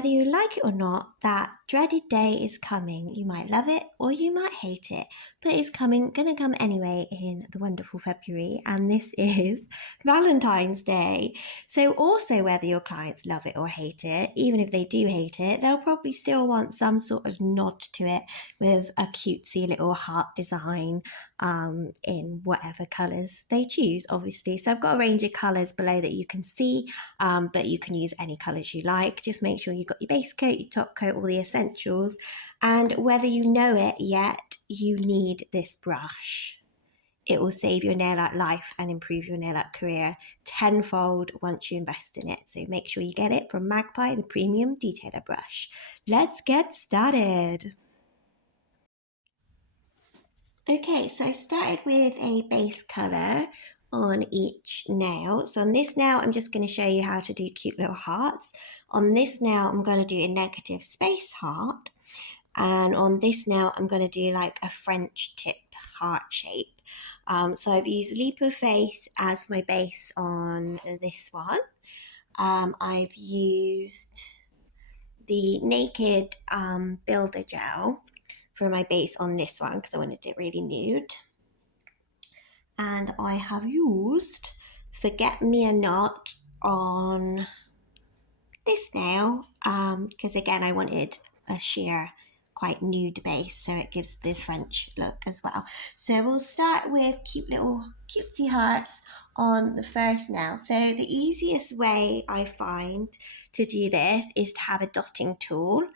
whether you like it or not, that dreaded day is coming. You might love it or you might hate it, but it's coming, gonna come anyway in the wonderful February, and this is Valentine's Day. So also whether your clients love it or hate it, even if they do hate it, they'll probably still want some sort of nod to it with a cutesy little heart design in whatever colours they choose, obviously. So I've got a range of colours below that you can see, but you can use any colours you like. Just make sure you've got your base coat, your top coat, all the essentials, and whether you know it yet, you need this brush. It will save your nail art life and improve your nail art career tenfold once you invest in it. So make sure you get it from Magpie, the premium detailer brush. Let's get started. Okay, so I started with a base colour on each nail. So on this nail, I'm just going to show you how to do cute little hearts. On this nail, I'm going to do a negative space heart. And on this nail, I'm going to do like a French tip heart shape. So I've used Leap of Faith as my base on this one. I've used the Naked Builder Gel for my base on this one because I wanted it really nude. And I have used Forget Me or Not on this nail because again I wanted a sheer quite nude base, so it gives the French look as well. So we'll start with cute little cutesy hearts on the first nail. So the easiest way I find to do this is to have a dotting tool,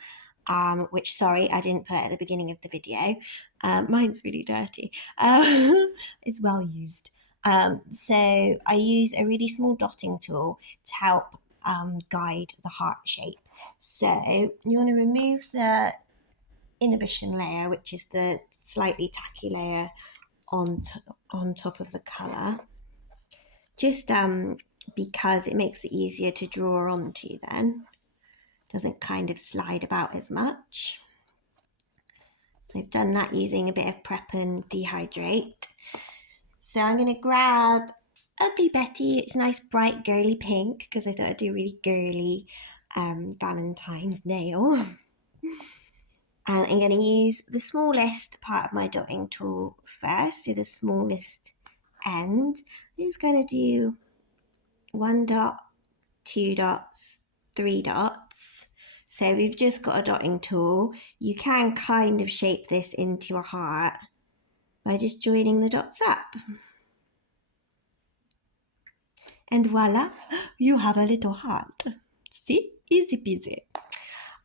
which, sorry, I didn't put at the beginning of the video. Mine's really dirty. It's well used. So I use a really small dotting tool to help guide the heart shape. So you want to remove the inhibition layer, which is the slightly tacky layer on top of the colour, just because it makes it easier to draw onto then. Doesn't kind of slide about as much. So I've done that using a bit of Prep and Dehydrate. So I'm going to grab Ugly Betty. It's a nice bright girly pink because I thought I'd do a really girly Valentine's nail. And I'm going to use the smallest part of my dotting tool first, so the smallest end. I'm just going to do 1 dot, 2 dots, 3 dots. So we've just got a dotting tool. You can kind of shape this into a heart by just joining the dots up. And voila, you have a little heart. See? Easy peasy.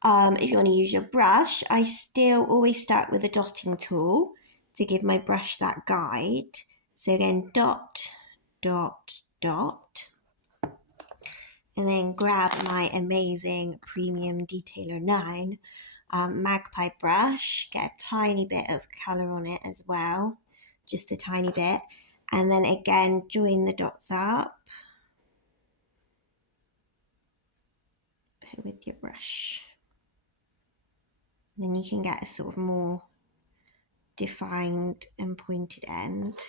If you want to use your brush, I still always start with a dotting tool to give my brush that guide. So again, dot, dot, dot. And then grab my amazing Premium Detailer 9 Magpie brush, get a tiny bit of colour on it as well, just a tiny bit. And then again, join the dots up with your brush. Then you can get a sort of more defined and pointed end.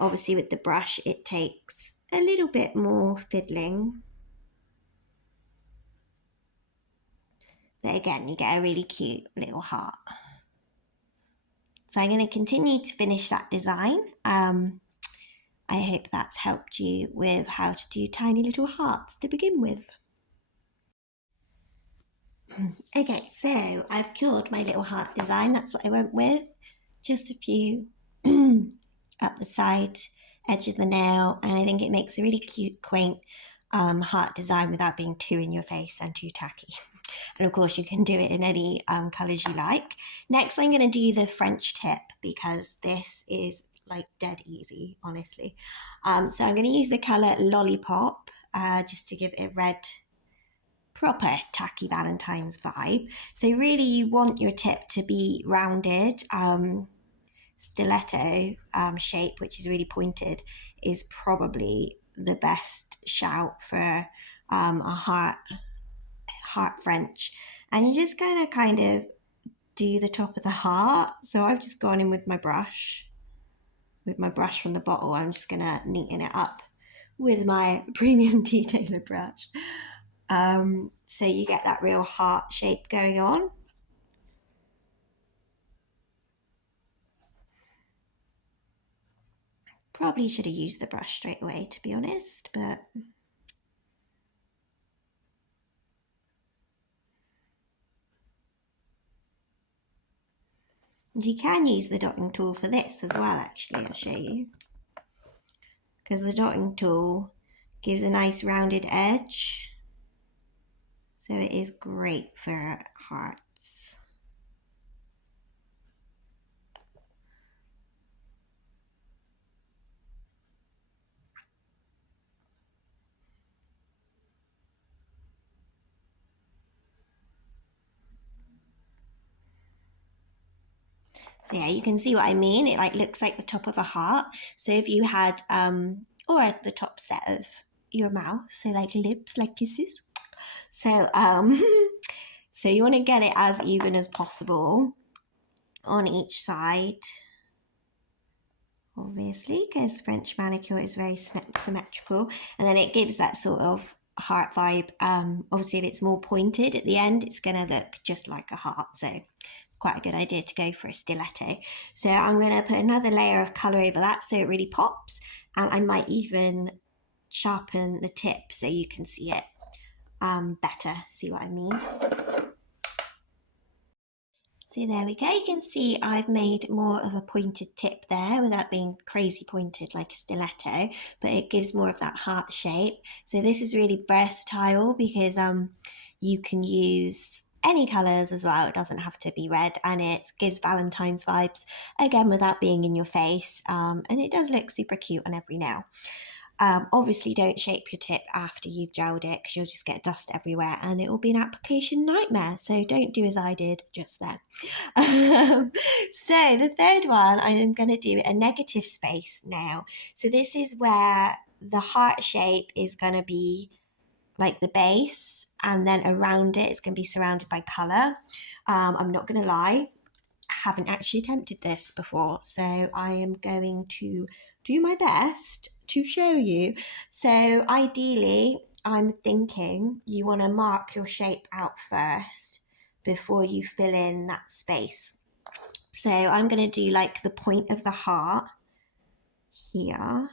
Obviously with the brush it takes a little bit more fiddling, but again you get a really cute little heart. So I'm going to continue to finish that design. I hope that's helped you with how to do tiny little hearts to begin with. Okay, so I've cured my little heart design. That's what I went with. Just a few up the side edge of the nail, and I think it makes a really cute, quaint heart design without being too in your face and too tacky. And of course you can do it in any colours you like. Next I'm going to do the French tip because this is like dead easy, honestly. So I'm going to use the colour Lollipop just to give it a red, proper tacky Valentine's vibe. So really you want your tip to be rounded. Stiletto shape, which is really pointed, is probably the best shout for a heart French. And you just kind of do the top of the heart. So I've just gone in with my brush from the bottle. I'm just gonna neaten it up with my Premium Detailer brush. So you get that real heart shape going on. Probably should have used the brush straight away, to be honest, but you can use the dotting tool for this as well, actually. I'll show you. Because the dotting tool gives a nice rounded edge. So it is great for hearts. So yeah, you can see what I mean. It like looks like the top of a heart. So if you had, or at the top set of your mouth, so like lips, like kisses. So so you want to get it as even as possible on each side, obviously, because French manicure is very symmetrical, and then it gives that sort of heart vibe. Obviously, if it's more pointed at the end, it's going to look just like a heart. So quite a good idea to go for a stiletto. So I'm going to put another layer of colour over that so it really pops, and I might even sharpen the tip so you can see it better. See what I mean? So there we go. You can see I've made more of a pointed tip there without being crazy pointed like a stiletto, but it gives more of that heart shape. So this is really versatile because you can use any colours as well. It doesn't have to be red, and it gives Valentine's vibes again without being in your face. And it does look super cute on every nail. Obviously, don't shape your tip after you've gelled it because you'll just get dust everywhere and it will be an application nightmare. So don't do as I did just then. So the third one, I am going to do a negative space now. So this is where the heart shape is going to be like the base, and then around it, it's going to be surrounded by colour. I'm not going to lie, I haven't actually attempted this before, so I am going to do my best to show you. So ideally, I'm thinking you want to mark your shape out first before you fill in that space. So I'm going to do like the point of the heart here,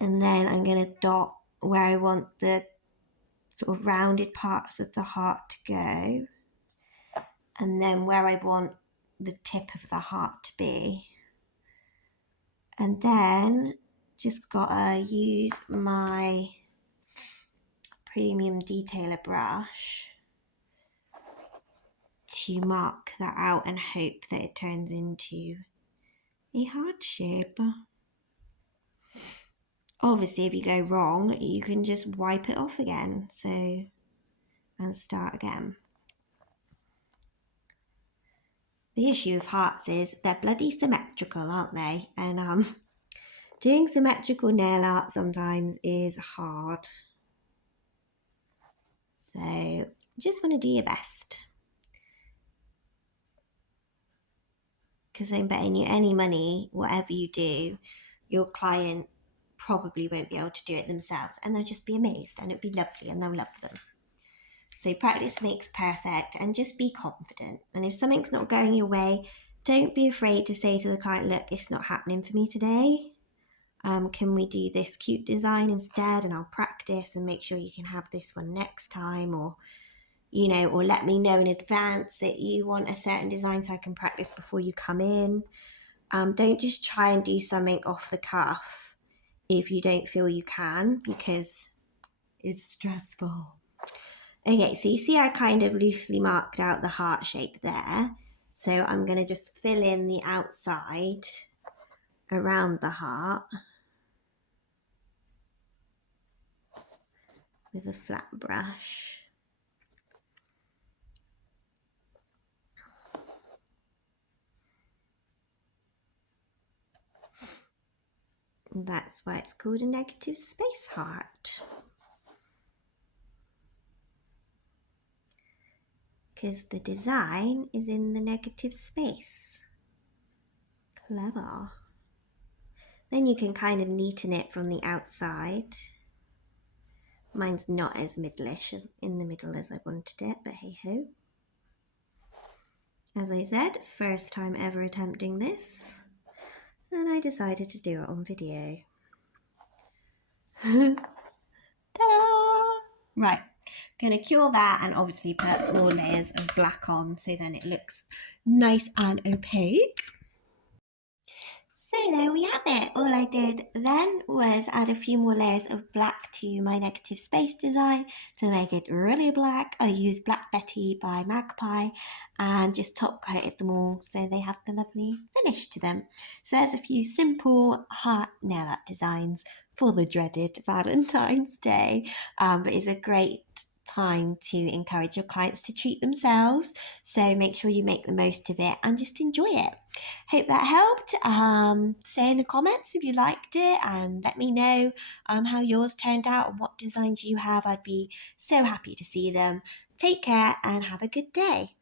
and then I'm going to dot where I want the sort of rounded parts of the heart to go, and then where I want the tip of the heart to be. And then just gotta use my premium detailer brush to mark that out and hope that it turns into a heart shape. Obviously, if you go wrong, you can just wipe it off again, and start again. The issue with hearts is they're bloody symmetrical, aren't they? And doing symmetrical nail art sometimes is hard. So you just want to do your best. Because I'm betting you any money, whatever you do, your client probably won't be able to do it themselves, and they'll just be amazed, and it'll be lovely, and they'll love them. So practice makes perfect, and just be confident. And if something's not going your way, don't be afraid to say to the client, look, it's not happening for me today. Can we do this cute design instead? And I'll practice and make sure you can have this one next time, or or let me know in advance that you want a certain design so I can practice before you come in. Don't just try and do something off the cuff if you don't feel you can, because it's stressful. Okay, so you see I kind of loosely marked out the heart shape there. So I'm going to just fill in the outside around the heart with a flat brush. That's why it's called a negative space heart. Because the design is in the negative space. Clever. Then you can kind of neaten it from the outside Mine's not as middleish as in the middle as I wanted it, but hey ho. As I said, first time ever attempting this, and I decided to do it on video. Ta-da! Right, gonna cure that and obviously put more layers of black on so then it looks nice and opaque. So there we have it. All I did then was add a few more layers of black to my negative space design to make it really black. I used Black Betty by Magpie and just top coated them all so they have the lovely finish to them. So there's a few simple heart nail art designs for the dreaded Valentine's Day, but it's a great time to encourage your clients to treat themselves. So make sure you make the most of it and just enjoy it. Hope that helped. Say in the comments if you liked it and let me know how yours turned out and what designs you have. I'd be so happy to see them. Take care and have a good day.